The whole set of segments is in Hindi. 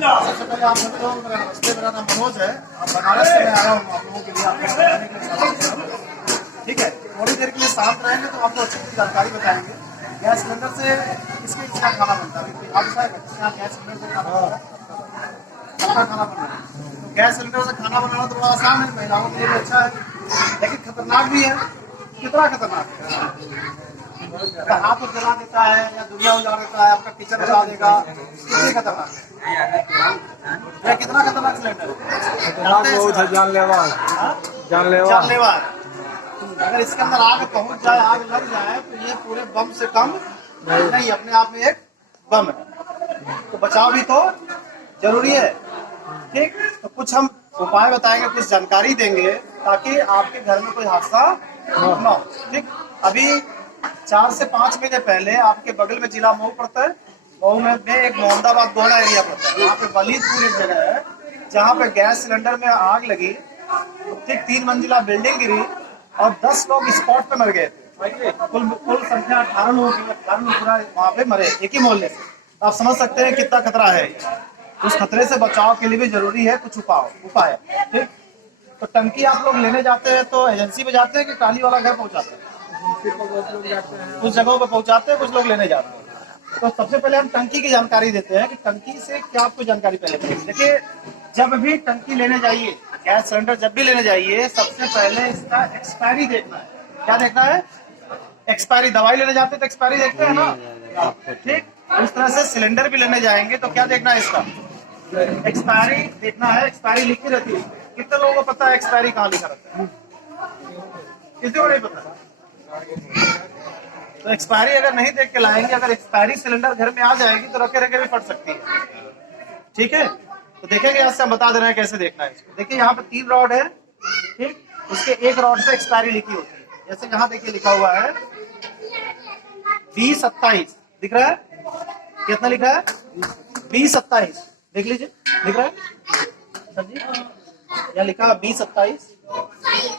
सबसे पहले आप सबको नमस्ते, मेरा नाम मनोज है। बनारस से मैं आया हूँ आप लोगों के लिए, आपको बताने के लिए ठीक है। थोड़ी देर के लिए शांत रहेंगे तो आपको अच्छी जानकारी बताएंगे। गैस सिलेंडर से किसके इसका खाना बनता है, आप बताएगा यहाँ गैस सिलेंडर से खाना बनता है, सबका खाना बन रहा है। तो गैस सिलेंडर से खाना बनाना तो बड़ा आसान है, महिलाओं के लिए भी अच्छा है, लेकिन खतरनाक भी है। कितना खतरनाक है, हाथ जला देता है या दुनिया उजाड़ देता है, आपका किचन उजाड़ देगा। कितनी खतरनाक है, कितना खतरनाक सिलेंडर है, जानलेवा जानलेवा। अगर इसके अंदर आग पहुंच जाए, आग लग जाए तो ये पूरे बम से कम नहीं, अपने आप में एक बम है। तो बचाव भी तो जरूरी है। ठीक, तो कुछ हम उपाय बताएंगे, कुछ जानकारी देंगे ताकि आपके घर में कोई हादसा न हो। ठीक, अभी 4 से 5 महीने पहले आपके बगल में जिला मऊ पड़ता है, मऊ में एक मोहम्मदाबाद गोला एरिया पड़ता है, वहाँ पे वलीदपुर एक जगह है जहाँ पे गैस सिलेंडर में आग लगी। ठीक, 3 मंजिला बिल्डिंग गिरी और 10 लोग स्पॉट पे मर गए थे। कुल संख्या 18 लोगों की, 18 लोग पूरा वहाँ पे मरे एक ही मोहल्ले से। आप समझ सकते हैं कितना खतरा है। उस खतरे से बचाव के लिए भी जरूरी है कुछ उपाय। ठीक, तो टंकी आप लोग लेने जाते हैं तो एजेंसी पे जाते हैं कि टाली वाला घर पहुँचाते हैं? कुछ जगहों पर पहुँचाते हैं, कुछ लोग लेने जाते हैं। तो सबसे पहले हम टंकी की जानकारी देते हैं कि टंकी से क्या आपको जानकारी पहले चाहिए। देखिए, जब भी टंकी लेने जाइए, गैस सिलेंडर जब भी लेने जाइए, सबसे पहले इसका एक्सपायरी देखना है। क्या देखना है? एक्सपायरी। दवाई लेने जाते हैं तो एक्सपायरी देखते हैं ना। ठीक, उस तरह से सिलेंडर भी लेने जाएंगे तो क्या देखना है? इसका एक्सपायरी देखना है। एक्सपायरी लिखी रहती है। कितने लोगों को पता है एक्सपायरी कहाँ लिखा रहता है? किसी को नहीं पता। तो एक्सपायरी अगर नहीं देख के लाएंगे, अगर एक्सपायरी सिलेंडर घर में आ जाएगी तो रखे रखे भी पड़ सकती है। ठीक है, तो देखेंगे, यहाँ से हम बता दे रहे हैं कैसे देखना है इसको। देखिए, यहाँ पे 3 रॉड है। ठीक, उसके एक रॉड पे एक्सपायरी लिखी होती है। जैसे यहाँ देखिए लिखा हुआ है 2027, दिख रहा है? कितना लिखा है? 2027, देख लीजिए, दिख रहा है सर जी? यहाँ लिखा है 2027।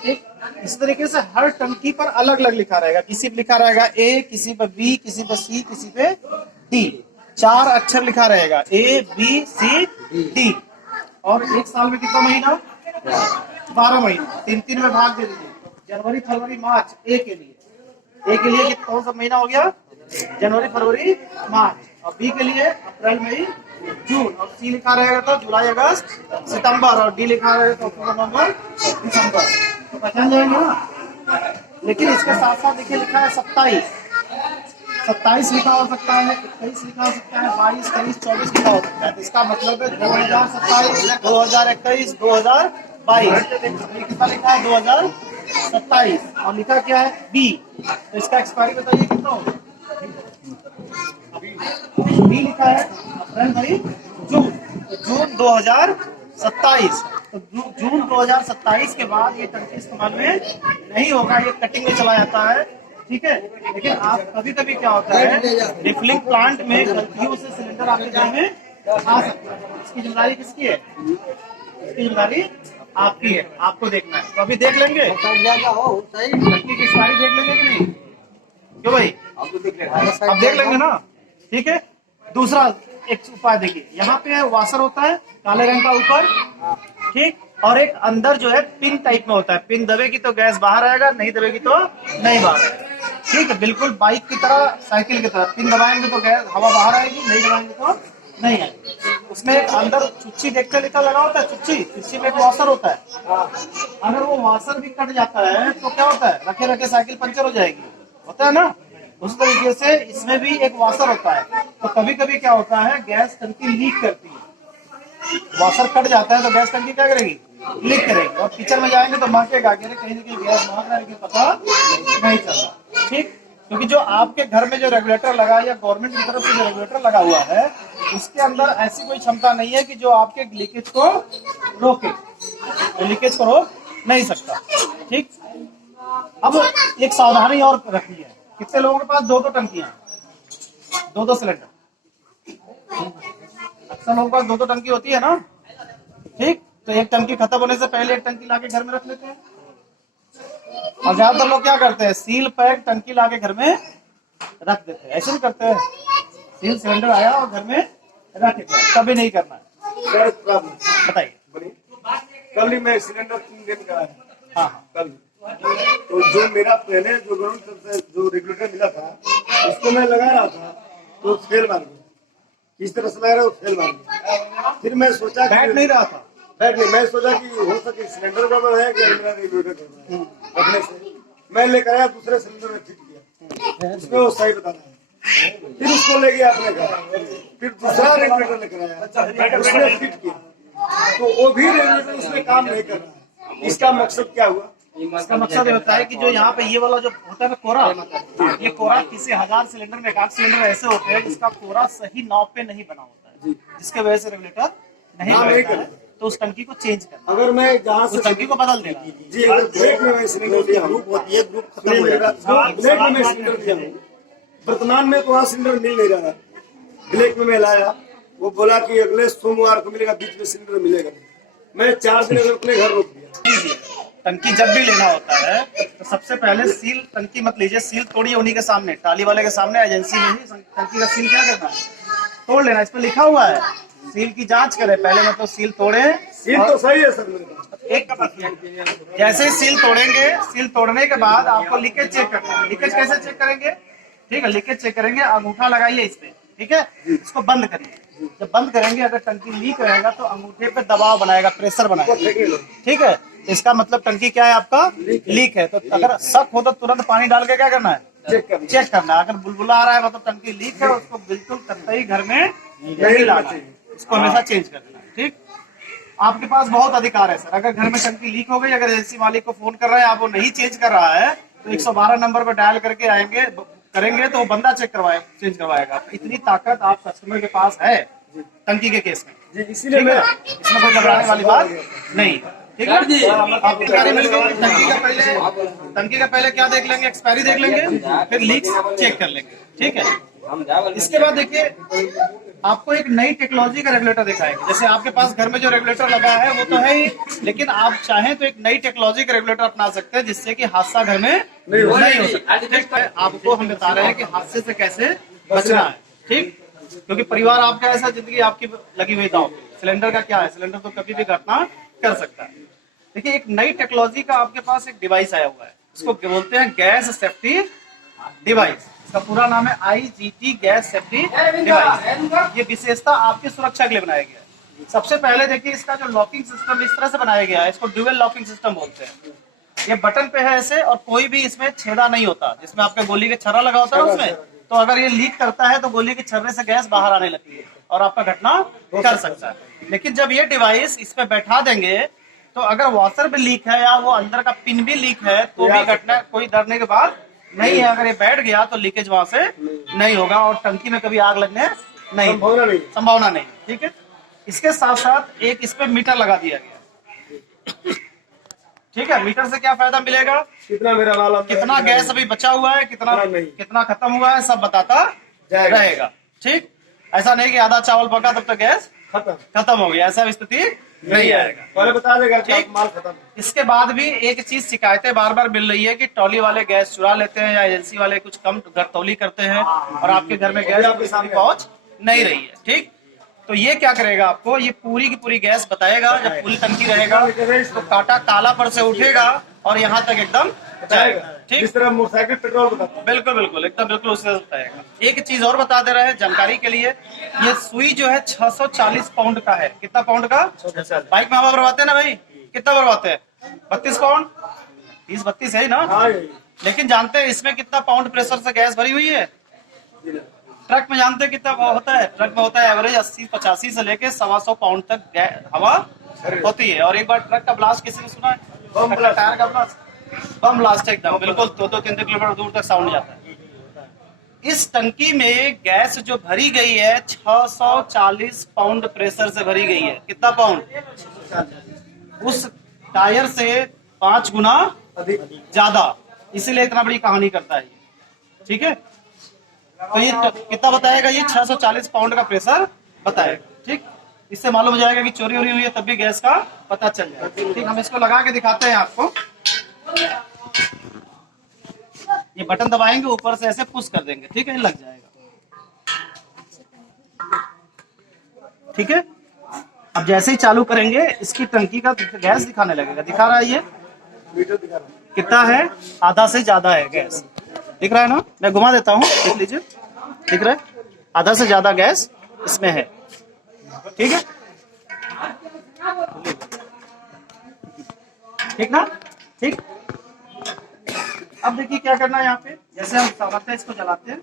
ठीक, इस तरीके से हर टंकी पर अलग अलग लिखा रहेगा। किसी पे लिखा रहेगा ए, किसी पे बी, किसी पे सी, किसी पे डी। 4 अक्षर लिखा रहेगा, ए बी सी डी। और एक साल में कितना महीना? 12 महीना। 3 में भाग दे दीजिए। जनवरी फरवरी मार्च ए के लिए कौन सा महीना हो गया? जनवरी फरवरी मार्च। और बी के लिए अप्रैल मई जून। और सी लिखा रहेगा तो जुलाई अगस्त सितंबर। और डी लिखा रहेगा तो अक्टूबर नवंबर दिसंबर। तो पहचान जाएंगे ना। लेकिन इसके साथ साथ देखिए लिखा है 27 लिखा हो सकता है, 21 लिखा हो सकता है, 22, 23, 24 लिखा हो सकता है। तो इसका मतलब है 2027, 2021, 2022। कितना लिखा है? 2027। और लिखा क्या है? बी। तो इसका एक्सपायरी बताइए कितना होगा? बी लिखा है अप्रैल मई जून, तो जून 2027। तो जून 2027 के बाद ये टंकी इस्तेमाल में नहीं होगा, ये कटिंग में चला जाता है। ठीक है, लेकिन आप कभी कभी क्या होता है, रिफिलिंग प्लांट में गलतियों से सिलेंडर आपके घर में आ सकता है। इसकी जिम्मेदारी किसकी है? इसकी जिम्मेदारी आपकी है, आपको देखना है। तो अभी देख लेंगे टंकी की एक्सपायरी, देख लेंगे कि नहीं? क्यों भाई, अब देख लेंगे ना। ठीक है, दूसरा एक उपाय देखिए, यहाँ पे वाशर होता है काले रंग का ऊपर। ठीक, और एक अंदर जो है पिन टाइप में होता है। पिन दबेगी तो गैस बाहर आएगा, नहीं दबेगी तो नहीं बाहर आएगा। ठीक है, बिल्कुल बाइक की तरह, साइकिल की तरह। पिन दबाएंगे तो गैस हवा बाहर आएगी, नहीं दबाएंगे तो नहीं आएगी। उसमें एक अंदर चुच्ची देखते लिखा लगा होता है, चुच्ची में एक वॉशर होता है। अगर वो वॉशर भी कट जाता है तो क्या होता है? रखे रखे साइकिल पंचर हो जाएगी, होता है ना। उस तरीके से इसमें भी एक वॉशर होता है। तो कभी कभी क्या होता है, गैस टंकी लीक करती है। वॉशर कट जाता है तो गैस टंकी क्या करेगी? लीक करेगी। और किचन में जाएंगे तो महकेगा, कहीं ना कहीं गैस महक रहा है, लेकिन पता नहीं चल रहा। ठीक, क्योंकि जो आपके घर में जो रेगुलेटर लगा है या गवर्नमेंट की तरफ से जो रेगुलेटर लगा हुआ है, उसके अंदर ऐसी कोई क्षमता नहीं है कि जो आपके लीकेज को रोके। तो लीकेज को रोक नहीं सकता। ठीक, अब एक सावधानी और रखनी है। कितने लोगों के पास 2-2 टंकियां हैं, 2-2 सिलेंडर? अक्सर लोगों के पास 2-2 टंकी होती है ना। ठीक, तो एक टंकी खत्म होने से पहले एक टंकी लाके घर में रख लेते हैं। और ज्यादातर लोग क्या करते हैं, सील पैक टंकी लाके घर में रख देते हैं। ऐसे भी करते हैं, सील सिलेंडर आया और घर में रख देते हैं। कभी नहीं करना है। सर प्रॉब्लम बताइए। कल ही मैं सिलेंडर 3 दिन का है। हाँ कल तो जो मेरा पहले जो ग्राउंड से जो रेगुलेटर मिला था उसको मैं लगा रहा था तो फेल मार गया। इस तरह से लगा रहा फेल मार गया। फिर मैं सोचा बैठ नहीं रहा था। बैठ नहीं, मैं सोचा कि हो सके सिलेंडर गड़बड़ है कि मेरा रेगुलेटर गड़बड़ है। रखने से मैं लेकर आया, दूसरे सिलेंडर में फिट किया, उसमें वो सही बता रहा है। फिर उसको ले गया अपने घर, फिर दूसरा रेगुलेटर लेकर आया, उसमें फिट किया तो वो भी रेगुलेटर उसमें काम नहीं कर रहा है। इसका मकसद क्या हुआ? इसका मकसद ये होता है कि जो यहाँ पे ये वाला जो होता है ना कोरा, ये कोरा किसी 1000 सिलेंडर में 1 सिलेंडर ऐसे होते हैं जिसका कोरा सही नॉब पे नहीं बना होता है, जिसके वजह से रेगुलेटर नहीं बैठता है। तो उस टंकी को चेंज करना, अगर मैं जहाँ से उस टंकी को बदल देना। जी, अगर ब्लैक में मैं सिलेंडर लिया हूँ, होती है ग्रुप खत्म हो ब्लैक जाता में मैं सिलेंडर लिया हूँ, वर्तमान में तो वहाँ सिलेंडर मिल नहीं रहा। ब्लैक में मैं लाया, वो बोला कि अगले सोमवार को मिलेगा, बीच में सिलेंडर मिलेगा नहीं। मैं 4 दिन अगर अपने घर रोक दिया। टंकी जब भी लेना होता है तो सबसे पहले सील, टंकी मत लीजिए, सील तोड़िए उन्हीं के सामने, टाली वाले के सामने, एजेंसी में ही टंकी का सील क्या करना है, तोड़ लेना। इस पर लिखा हुआ है, सील की जांच करें पहले, मतलब सील तोड़े। सील तो सही है सर मेरे पास। एक जैसे ही सील तोड़ेंगे, सील तोड़ने के बाद आपको लीकेज चेक करना है। लीकेज कैसे चेक करेंगे? ठीक है, लीकेज चेक करेंगे, अंगूठा लगाइए इस पे, ठीक है, इसको बंद करिए। जब बंद करेंगे, अगर टंकी लीक रहेगा तो अंगूठे पे दबाव बनाएगा, प्रेशर बनाएगा, ठीक है। इसका मतलब टंकी क्या है आपका, लीक है। तो अगर शक हो तो तुरंत पानी डाल के क्या करना है, चेक करना है। अगर बुलबुला आ रहा है मतलब टंकी लीक है, उसको बिल्कुल कतई घर में नहीं लाना है, इसको हमेशा चेंज कर देना, ठीक। आपके पास बहुत अधिकार है सर, अगर घर में टंकी लीक हो गई, अगर एजेंसी मालिक को फोन कर रहे हैं, आप वो नहीं चेंज कर रहा है तो 112 नंबर पर डायल करके आएंगे, करेंगे तो बंदा चेक चेंज करवाएगा। इतनी ताकत आप कस्टमर के पास है टंकी के केस में, इसीलिए इसमें कोई घबराने वाली बात नहीं, ठीक है जी। आपकी गाड़ी मिल गई, टंकी का पहले क्या देख लेंगे, एक्सपायरी देख लेंगे, फिर लीक चेक कर लेंगे, ठीक है। इसके बाद देखिए आपको एक नई टेक्नोलॉजी का रेगुलेटर दिखाएंगे। जैसे आपके पास घर में जो रेगुलेटर लगा है वो तो है ही, लेकिन आप चाहें तो एक नई टेक्नोलॉजी का रेगुलेटर अपना सकते हैं जिससे कि हादसा घर में नहीं हो सकता, ठीक है। आपको हम बता रहे हैं कि हादसे से कैसे बचना है, ठीक, क्योंकि परिवार आपका ऐसा, जिंदगी आपकी लगी हुई दांव। सिलेंडर का क्या है, सिलेंडर तो कभी भी घटना कर सकता है। देखिए एक नई टेक्नोलॉजी का आपके पास एक डिवाइस आया हुआ है, इसको बोलते हैं गैस सेफ्टी डिवाइस। इसका पूरा नाम है IGT गैस सेफ्टी डिवाइस। ये विशेषता आपकी सुरक्षा के लिए बनाया गया है। सबसे पहले देखिए इसका जो लॉकिंग सिस्टम इस तरह से बनाया गया है, इसको ड्यूअल लॉकिंग सिस्टम बोलते हैं। ये बटन पे है ऐसे, और कोई भी इसमें छेदा नहीं होता, जिसमें आपके गोली के छर्रा लगा होता है उसमें, तो अगर ये लीक करता है तो गोली के छर्रे से गैस बाहर आने लगती है और आपका घटना कर सकता है। लेकिन जब ये डिवाइस इस पे बैठा देंगे तो अगर वॉशर भी लीक है या वो अंदर का पिन भी लीक है तो भी घटना कोई डरने के बाद नहीं है। अगर ये बैठ गया तो लीकेज वहां से नहीं होगा और टंकी में कभी आग लगने संभावना नहीं, ठीक है। इसके साथ साथ एक इस पे मीटर लगा दिया गया, ठीक है। मीटर से क्या फायदा मिलेगा, कितना मेरा वाला, कितना गैस अभी बचा हुआ है, कितना खत्म हुआ है, सब बताता रहेगा, ठीक। ऐसा नहीं कि आधा चावल पका तब तक गैस खत्म हो गया, ऐसा स्थिति नहीं आएगा, पहले बता देगा कि माल खत्म। इसके बाद भी एक चीज शिकायतें बार बार मिल रही है कि ट्रॉली वाले गैस चुरा लेते हैं या एजेंसी वाले कुछ कम घरतौली करते हैं और आपके घर में गैस आपके सामने पहुंच नहीं रही है, ठीक। तो ये क्या करेगा, आपको ये पूरी की पूरी गैस बताएगा। जब पूरी टंकी रहेगा तो काटा काला पर से उठेगा और यहाँ तक एकदम जाएगा, ठीक। इस तरह मोटरसाइकिल पेट्रोल बताता है। बिल्कुल बिल्कुल एकदम बिल्कुल उससे बताएगा। एक चीज और बता दे रहे हैं जानकारी के लिए, ये सुई जो है 640 पाउंड का है। कितना पाउंड का? बाइक में हवा भरवाते हैं ना भाई, कितना भरवाते हैं? 32 पाउंड, 30-32 है ना। लेकिन जानते हैं इसमें कितना पाउंड प्रेशर से गैस भरी हुई है? ट्रक में जानते हैं कितना होता है? ट्रक में होता है एवरेज 80-85 से लेके 125 पाउंड तक हवा होती है। और एक बार ट्रक का ब्लास्ट किसी ने सुना है? टायर का ब्लास्ट, बम ब्लास्ट एकदम बिल्कुल 2-3 किलोमीटर दूर तक साउंड जाता है। इस टंकी में गैस जो भरी गई है 640 पाउंड प्रेशर से भरी गई है। कितना पाउंड? उस टायर से 5 गुना ज्यादा, इसीलिए इतना बड़ी कहानी करता है, ठीक है। तो ये कितना बताएगा? ये 640 पाउंड का प्रेशर बताएगा, ठीक। इससे मालूम हो जाएगा कि चोरी वोरी हुई है तब भी गैस का पता चल जाएगा, ठीक। हम इसको लगा के दिखाते हैं आपको। ये बटन दबाएंगे, ऊपर से ऐसे पुश कर देंगे, ठीक है, लग जाएगा, ठीक है। अब जैसे ही चालू करेंगे इसकी टंकी का गैस दिखाने लगेगा। दिखा रहा है ये मीटर दिखा रहा है। कितना है, आधा से ज्यादा है गैस। दिख रहा है ना, मैं घुमा देता हूँ, देख लीजिए। दिख रहा है, आधा से ज्यादा गैस इसमें है। ठीक है, ठीक ना, ठीक। अब देखिए क्या करना है यहाँ पे, जैसे हम सामान्यतः इसको जलाते हैं,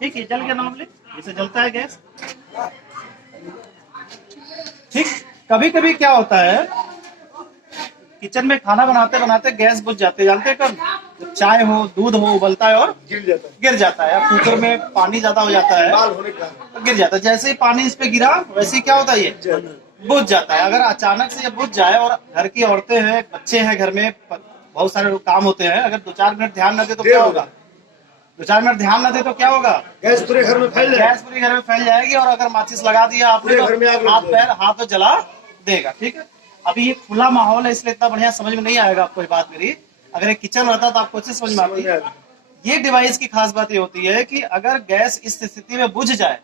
ठीक है, जल गया नॉर्मली, जैसे जलता है गैस। ठीक, कभी कभी क्या होता है, किचन में खाना बनाते बनाते गैस बुझ जाते हैं, जानते हैं कब, जब चाय हो, दूध हो, उबलता है और गिर जाता है, या कुकर में पानी ज्यादा हो जाता है तो गिर जाता है। जैसे ही पानी इस पे गिरा वैसे ही क्या होता है, ये बुझ जाता है। अगर अचानक से ये बुझ जाए और घर की औरतें हैं, बच्चे हैं, घर में बहुत सारे काम होते हैं, अगर 2-4 मिनट ध्यान न दे तो क्या होगा, 2-4 मिनट ध्यान न दे तो क्या होगा, गैस पूरे घर में फैल जाएगी। गैस पूरे घर में फैल जाएगी, और अगर माचिस लगा दिया आपने पूरे घर में आग तो लग हाथ जाएगी। पैर हाथ तो जला देगा। ठीक है, अभी ये खुला माहौल है इसलिए इतना बढ़िया समझ में नहीं आएगा आपको ये बात मेरी। अगर एक किचन रहता तो आपको अच्छे समझ में आती है। ये डिवाइस की खास बात ये होती है कि अगर गैस इस स्थिति में बुझ जाए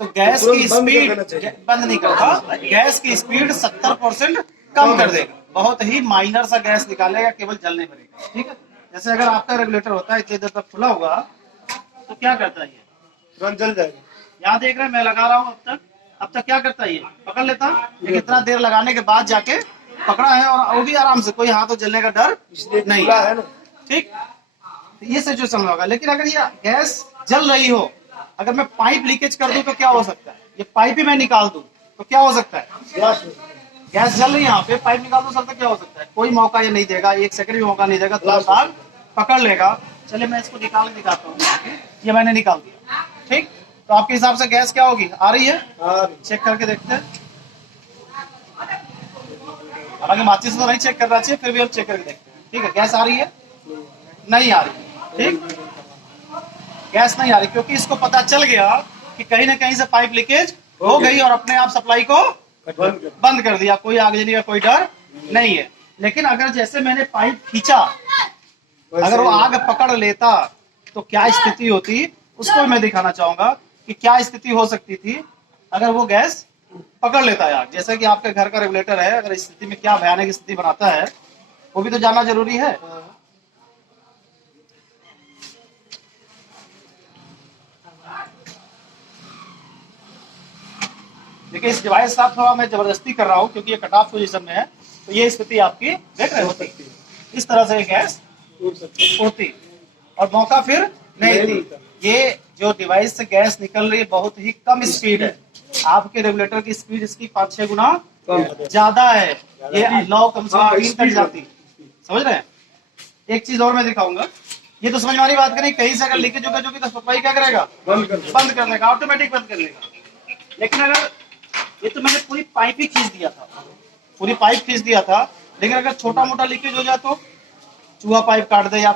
तो गैस तुरंत की बंद कर स्पीड देना चाहिए। बंद नहीं करता, गैस की स्पीड 70% कम कर देगा, बहुत ही माइनर सा गैस निकालेगा, केवल जलने भरेगा। ठीक है, जैसे अगर आपका रेगुलेटर होता है इतनी देर तक खुला होगा तो क्या करता है, ये तुरंत जल जाएगा। यहाँ देख रहे हैं मैं लगा रहा हूँ, अब तक क्या करता है, ये पकड़ लेता, लेकिन इतना देर लगाने के बाद जाके पकड़ा है, और वो भी आराम से, कोई हाथ जलने का डर नहीं है ना। ठीक, ये सिचुएशन होगा। लेकिन अगर ये गैस जल रही हो, अगर मैं पाइप लीकेज कर दूं तो क्या हो सकता है, ये पाइप ही मैं निकाल दूं तो क्या हो सकता है, गैस जल रही है यहाँ पे, पाइप निकाल दूं सकता, क्या हो सकता है, कोई मौका ये नहीं देगा, 1 सेकंड भी मौका नहीं देगा, तुरंत आग पकड़ लेगा। चलिए मैं इसको निकाल के दिखाता हूँ, ये मैंने निकाल दिया। ठीक, तो आपके हिसाब से गैस क्या होगी, आ रही है, चेक करके देखते हैं। हालांकि माचिस से तो नहीं चेक करना चाहिए, फिर भी हम चेक करके देखते हैं। ठीक है, गैस आ रही है, नहीं आ रही। ठीक, गैस नहीं आ रही क्योंकि इसको पता चल गया कि कहीं ना कहीं से पाइप लीकेज हो गई और अपने आप सप्लाई को बंद कर दिया, कोई आगजनी का कोई डर नहीं है। लेकिन अगर जैसे मैंने पाइप खींचा, अगर वो आग पकड़ लेता तो क्या स्थिति होती, उसको मैं दिखाना चाहूंगा कि क्या स्थिति हो सकती थी अगर वो गैस पकड़ लेता है आग। जैसे कि आपके घर का रेगुलेटर है, अगर इस स्थिति में क्या भयानक स्थिति बनाता है वो भी तो जानना जरूरी है। देखिए इस डिवाइस का थोड़ा मैं जबरदस्ती कर रहा हूँ क्योंकि ये कट ऑफ पोजीशन में है, तो ये स्थिति आपकी देख रहे होती, इस तरह से गैस उड़ती और मौका फिर नहीं दी। ये जो डिवाइस से गैस निकल रही है बहुत ही कम स्पीड है, आपके रेगुलेटर की स्पीड इसकी 5-6 गुना ज्यादा है, ये 9 कम से कम 3 तक जाती, समझ रहे हैं। एक चीज और मैं दिखाऊंगा, ये तो समझ में आ रही बात करें, कहीं से अगर लीकेज होगा जो भी तो सप्लाई क्या करेगा, बंद कर देगा, ऑटोमेटिक बंद कर देगा। लेकिन अगर ये तो मैंने पूरी पाइप ही खींच दिया था, पूरी पाइप खींच दिया था, लेकिन अगर छोटा मोटा लीकेज हो जाए तो चूहा पाइप काट दे या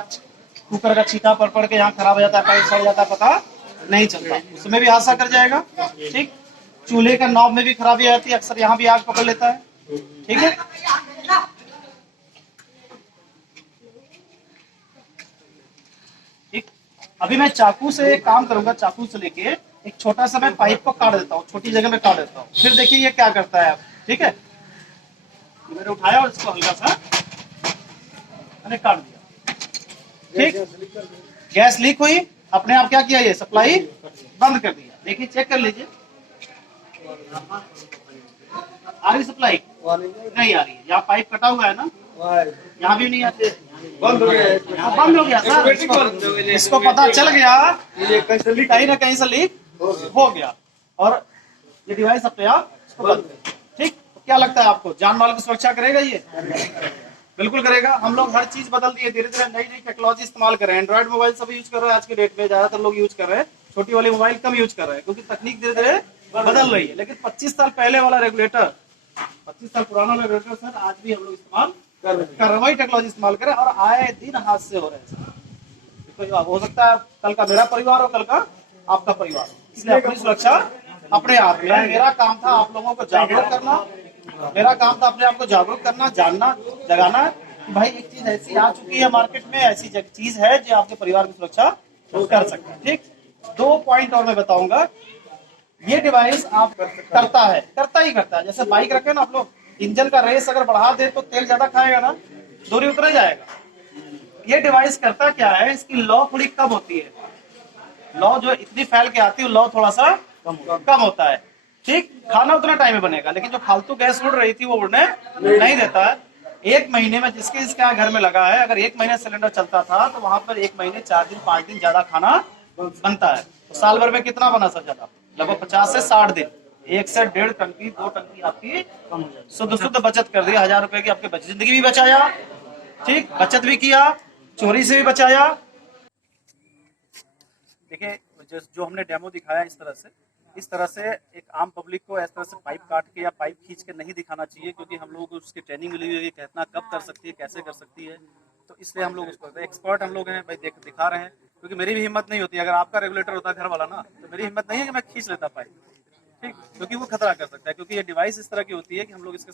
कुकर का छीटा पड़ के यहाँ खराब हो जाता है, पाइप सड़ जाता है, पता नहीं चलता, उसमें भी हादसा कर जाएगा। ठीक, चूल्हे का नॉब में भी खराबी आती है, अक्सर यहाँ भी आग पकड़ लेता है। ठीक है, ठीक, अभी मैं चाकू से काम करूंगा, चाकू से लेके एक छोटा सा मैं पाइप को काट देता हूँ, छोटी जगह में काट देता हूँ, फिर देखिए ये क्या करता है। ठीक है, मैंने उठाया और इसको हल्का सा मैंने काट दिया। ठीक, गैस लीक हुई, अपने आप क्या किया, ये सप्लाई बंद कर दिया। देखिए चेक कर लीजिए, आ रही सप्लाई नहीं आ रही है, यहाँ पाइप कटा हुआ है ना, यहाँ भी नहीं आते, बंद हो गया सर। इसको पता चल गया कहीं ना कहीं से लीक हो गया और ये डिवाइस अपने आप इसको बंद कर। ठीक, तो क्या लगता है आपको, जान माल की सुरक्षा करेगा ये? बिल्कुल करेगा। हम लोग हर चीज बदल दिए, धीरे धीरे नई नई टेक्नोलॉजी इस्तेमाल कर रहे हैं। एंड्रॉइड मोबाइल सभी यूज कर रहे हैं आज के डेट में, ज्यादातर लोग यूज कर रहे हैं, छोटी वाली मोबाइल कम यूज कर रहे हैं क्योंकि तकनीक धीरे धीरे बदल रही है। लेकिन 25 साल पहले वाला रेगुलेटर, 25 साल पुराना रेगुलेटर सर आज भी हम लोग इस्तेमाल कर रहे हैं, वही टेक्नोलॉजी इस्तेमाल करें और आए दिन हादसे हो रहे हैं। हो सकता है कल का मेरा परिवार हो, कल का आपका परिवार, इसलिए अपनी सुरक्षा अपने हाथ में है। मेरा काम था आप लोगों को जागरूक करना, मेरा काम था अपने आप को जागरूक करना, जानना, जगाना कि भाई एक चीज ऐसी आ चुकी है मार्केट में, ऐसी चीज है जो आपके परिवार की सुरक्षा कर सकते हैं। ठीक, 2 पॉइंट और मैं बताऊंगा। ये डिवाइस आप करता ही करता है। जैसे बाइक रखे ना आप लोग, इंजन का रेस अगर बढ़ा दे तो तेल ज्यादा खाएगा ना, दूरी उतर जाएगा। ये डिवाइस करता क्या है, इसकी लौ थोड़ी कम होती है। लौ जो इतनी फैल के आती है, लौ थोड़ा सा कम होता है। ठीक, खाना उतना टाइम में बनेगा, लेकिन जो फालतू गैस उड़ रही थी वो उड़ने नहीं देता है। 1 महीने में जिसके घर में लगा है, अगर 1 महीने सिलेंडर चलता था तो वहां पर 1 महीने 4 दिन 5 दिन ज्यादा खाना बनता है। तो साल भर में कितना बना सर ज्यादा, लगभग 50 से 60 दिन। 1 से 1.5 टंकी 2 टंकी आपकी शुद्ध बचत कर दी। 1000 रुपए की आपकी जिंदगी भी बचाया, ठीक, बचत भी किया, चोरी से भी बचाया। देखिए जो हमने डेमो दिखाया इस तरह से एक आम पब्लिक को इस तरह से पाइप काट के या पाइप खींच के नहीं दिखाना चाहिए, क्योंकि हम लोग उसकी ट्रेनिंग मिली हुई है कितना कब कर सकती है, कैसे कर सकती है। तो इसलिए हम लोग उसको एक्सपर्ट हम लोग हैं भाई, दिखा रहे हैं। क्योंकि मेरी भी हिम्मत नहीं होती, अगर आपका रेगुलेटर होता घर वाला ना, तो मेरी हिम्मत नहीं है कि मैं खींच लेता पाइप। ठीक, क्योंकि वो खतरा कर सकता है, क्योंकि ये डिवाइस इस तरह की होती है कि हम लोग इसके